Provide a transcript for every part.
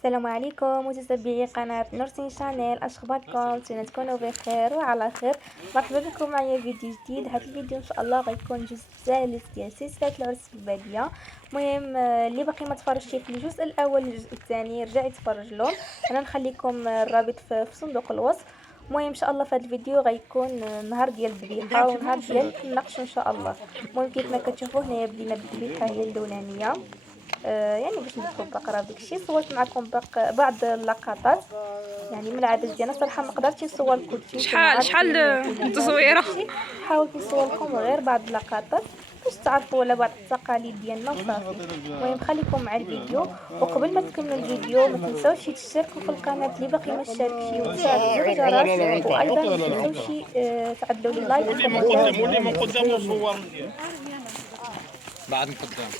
السلام عليكم متتبعي قناة نورسين شانيل، اشخباركم؟ نتمنى تكونوا بخير وعلى خير. مرحبا بكم معايا فيديو جديد. هذا الفيديو ان شاء الله غيكون جزء ثالث ديال سلسله العرس في الباديه. المهم اللي باقي ما تفرجش في الجزء الاول الجزء الثاني رجع يتفرج لهم. انا نخليكم الرابط في صندوق الوصف. المهم ان شاء الله في هذا الفيديو غيكون نهار ديال الذبيحه ونهار ديال النقش ان شاء الله. المهم كيف ما كتشوفوا هنايا بدينا بالذبيحه هي الاولانيه. يعني باش نبداو البقره داكشي. صورت معكم بعض اللقطات يعني من العدد ديالنا. صراحه ما قدرتش نصور كلشي، شحال التصويره. حاولت نصور لكم غير بعض اللقطات باش تعرفوا على بعض التقاليد ديالنا وصافي. المهم خليكم مع الفيديو، وقبل ما تكملوا الفيديو ما تنساوش تشتركوا في القناه اللي باقي ما اشتركش وتفعلوا زر الجرس، وايضا ما تنساوش تعدلوا لي لايك ولي من قدام وصور مزيان بعد من قدام.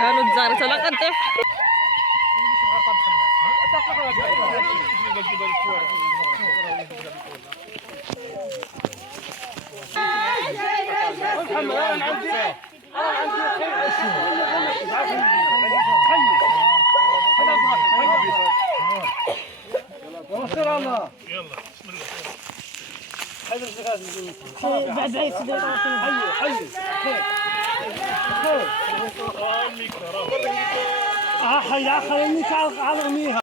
قالوا تزارت على قدح. يلا بسم الله. بعد عيد حي خليني على غنيها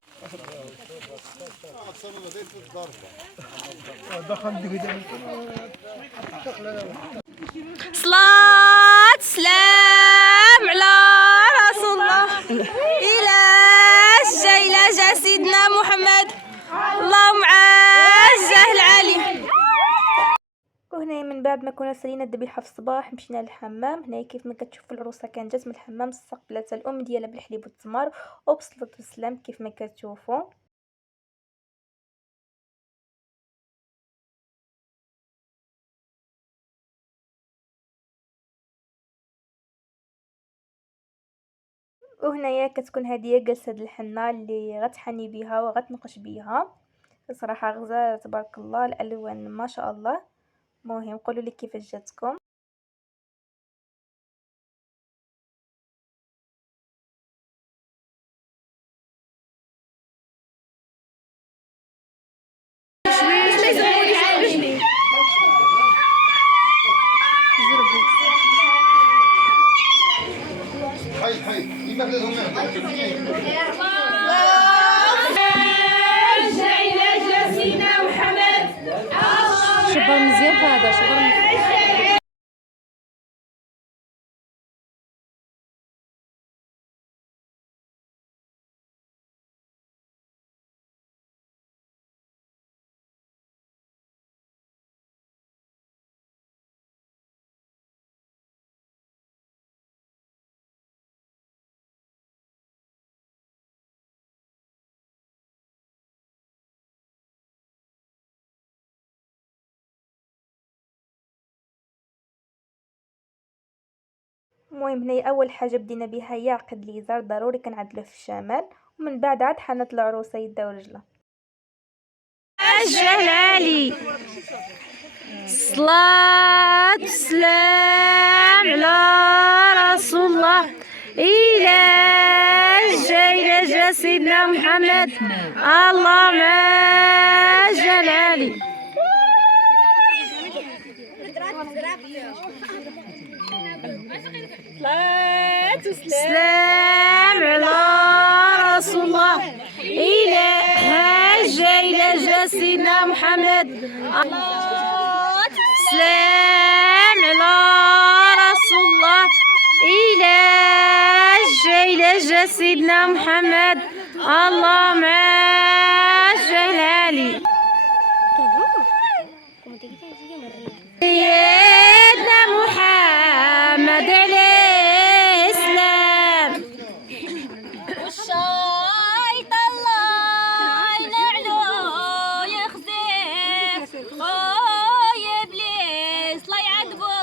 صلاة سلام على رسول الله. إلى جا سيدنا محمد، اللهم عزه العلي. وهنا من بعد ما كنا سالينا الذبيحه في الصباح مشينا للحمام. هنا كيف ما كتشوفوا العروسه كانت جات من الحمام استقبلت الام ديالها بالحليب والتمر وبصلة والسلام كيف ما كتشوفوا. وهنايا كتكون هديه جالسه هاد الحنه اللي غتحني بها وغتنقش بها. صراحه غزاله تبارك الله، الالوان ما شاء الله. مهم قولوا لي كيفاش جاتكم. شبر مزيان هذا شبر. المهم هنا اول حاجه بدينا بها هي عقد اليزار، ضروري كنعدلوه في الشمال، ومن بعد عاد حنت العروسه يدها ورجلها. الجلالي صلاة والسلام على رسول الله إلى جا سيدنا محمد اللهم جلالي. السلام على رسول الله إلى جا سيدنا محمد. السلام على رسول الله إلى جا سيدنا محمد اللهم جلالي. سيدنا محمد عليه السلام. والشيط الله يلعنو يخزيه خويا إبليس لا يعذبو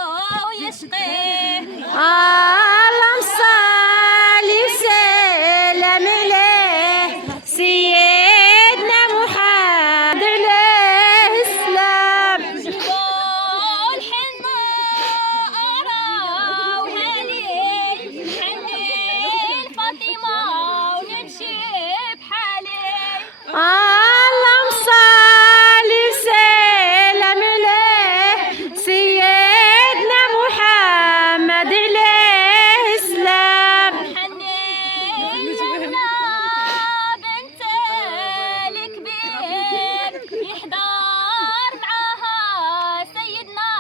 ويشقيه. اللهم صل وسلم عليه سيدنا محمد عليه السلام. والحنة أراوها لي حنين فاطمة ونمشي بحالي. اللهم صل وسلم عليه سيدنا محمد عليه السلام. حنين لنا بنت الكبير يحضر معاها سيدنا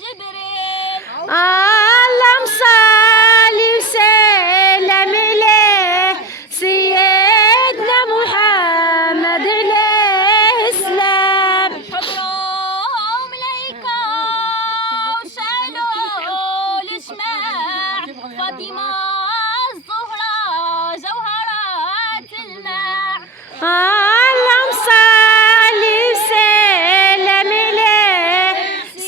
جبريل. اللهم صل وسلم عليه سيدنا محمد عليه السلام. حضروا ملايكة وشعلوا الشماع فاطمة الزهرة جوهرات الماع. اللهم صل وسلم عليه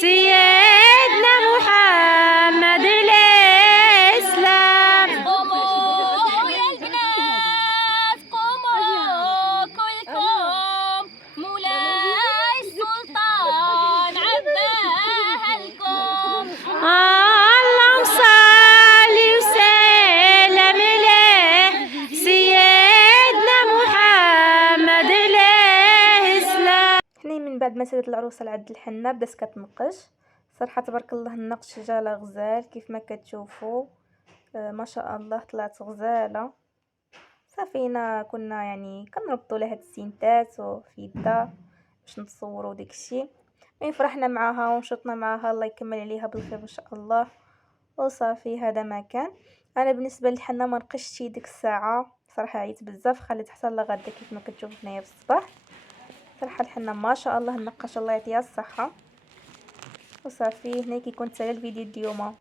سيدنا محمد عليه السلام. قوموا يا البنات قوموا كلكم مولاي السلطان عباها لكم. اللهم صل وسلم عليه سيدنا محمد عليه السلام. حني من بعد ما سالت العروسه لعند الحنه بدات كتنقش. صراحه تبارك الله النقش جا غزال كيف ما كتشوفوا. ما شاء الله طلعت غزاله. صافينا كنا يعني كنربطوا لها هاد السينتات وفي يدها باش نتصوروا داكشي. مي فرحنا معاها ونشطنا معاها، الله يكمل عليها بالخير ان شاء الله. وصافي هذا ما كان. انا بالنسبه للحنه ما نقشتش ديك الساعه صراحه، عييت بزاف خليت حتى لغدا كيف ما كتشوفوا هنايا في الصباح. صراحه الحنه ما شاء الله النقاش الله يعطيها الصحه. وصافي هنا كيكون تسالى الفيديو ديالنا.